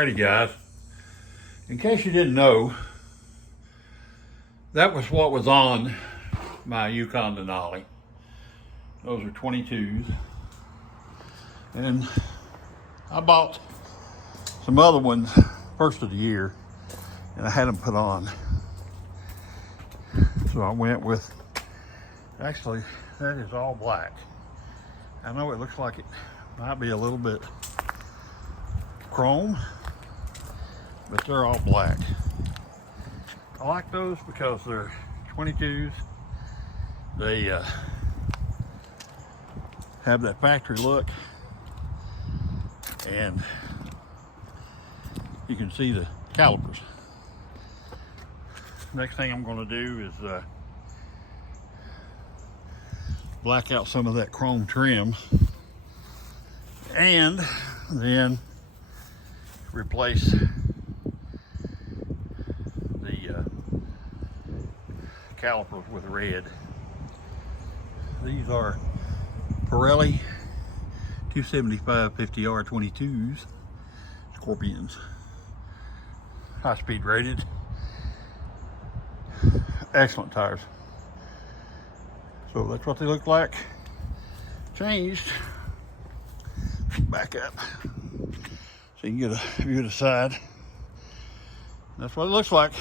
Alrighty guys, in case you didn't know, that was what was on my Yukon Denali. Those are 22s. And I bought some other ones first of the year and I had them put on. So I went with, actually that is all black. I know it looks like it might be a little bit chrome, but they're all black. I like those because they're 22s. They have that factory look, and you can see the calipers. Next thing I'm going to do is black out some of that chrome trim and then replace the calipers with red. These are Perelli 275 50R 22s, Scorpions, high speed rated, excellent tires. So that's what they look like changed. Back up so you can get a view of the side. That's what it looks like.